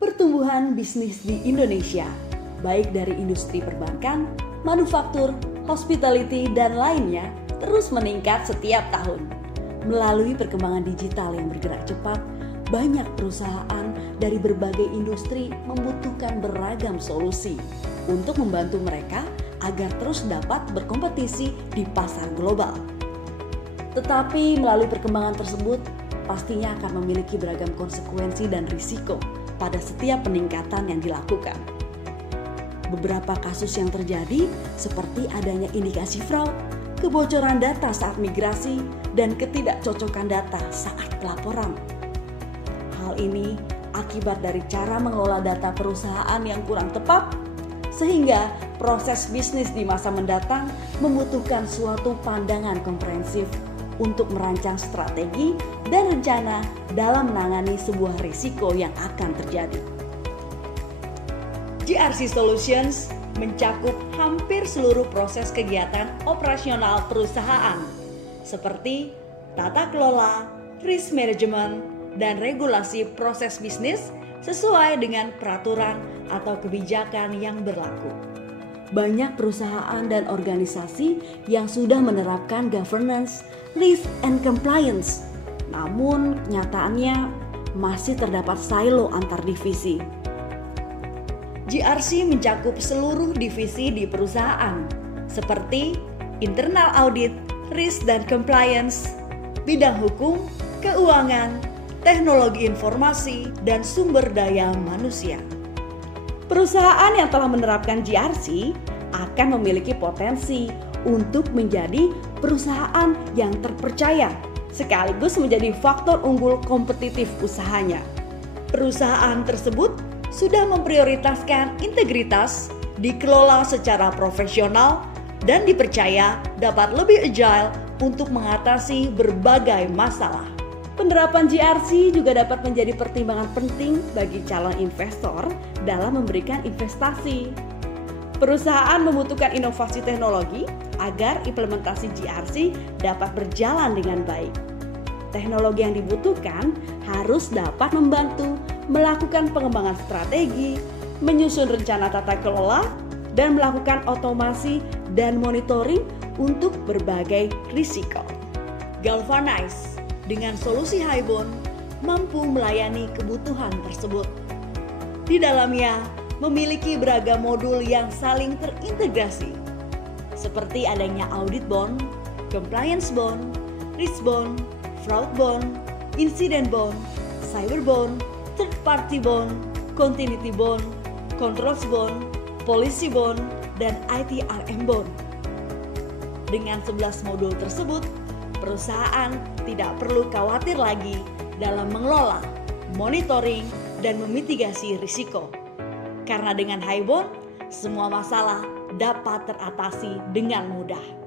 Pertumbuhan bisnis di Indonesia, baik dari industri perbankan, manufaktur, hospitality, dan lainnya, terus meningkat setiap tahun. Melalui perkembangan digital yang bergerak cepat, banyak perusahaan dari berbagai industri membutuhkan beragam solusi untuk membantu mereka agar terus dapat berkompetisi di pasar global. Tetapi melalui perkembangan tersebut, pastinya akan memiliki beragam konsekuensi dan risiko pada setiap peningkatan yang dilakukan. Beberapa kasus yang terjadi seperti adanya indikasi fraud, kebocoran data saat migrasi, dan ketidakcocokan data saat pelaporan. Hal ini akibat dari cara mengelola data perusahaan yang kurang tepat, sehingga proses bisnis di masa mendatang membutuhkan suatu pandangan komprehensif untuk merancang strategi dan rencana dalam menangani sebuah risiko yang akan terjadi. GRC Solutions mencakup hampir seluruh proses kegiatan operasional perusahaan, seperti tata kelola, risk management, dan regulasi proses bisnis sesuai dengan peraturan atau kebijakan yang berlaku. Banyak perusahaan dan organisasi yang sudah menerapkan governance, risk, and compliance. Namun, kenyataannya masih terdapat silo antar divisi. GRC mencakup seluruh divisi di perusahaan, seperti internal audit, risk dan compliance, bidang hukum, keuangan, teknologi informasi, dan sumber daya manusia. Perusahaan yang telah menerapkan GRC akan memiliki potensi untuk menjadi perusahaan yang terpercaya, sekaligus menjadi faktor unggul kompetitif usahanya. Perusahaan tersebut sudah memprioritaskan integritas, dikelola secara profesional, dan dipercaya dapat lebih agile untuk mengatasi berbagai masalah. Penerapan GRC juga dapat menjadi pertimbangan penting bagi calon investor dalam memberikan investasi. Perusahaan membutuhkan inovasi teknologi agar implementasi GRC dapat berjalan dengan baik. Teknologi yang dibutuhkan harus dapat membantu melakukan pengembangan strategi, menyusun rencana tata kelola, dan melakukan otomasi dan monitoring untuk berbagai risiko. Galvanize dengan solusi Highbond mampu melayani kebutuhan tersebut. Di dalamnya memiliki beragam modul yang saling terintegrasi, seperti adanya audit bond, compliance bond, risk bond, fraud bond, incident bond, cyber bond, third party bond, continuity bond, controls bond, policy bond, dan ITRM bond. Dengan 11 modul tersebut, perusahaan tidak perlu khawatir lagi dalam mengelola, monitoring, dan memitigasi risiko. Karena dengan Highbond, semua masalah dapat teratasi dengan mudah.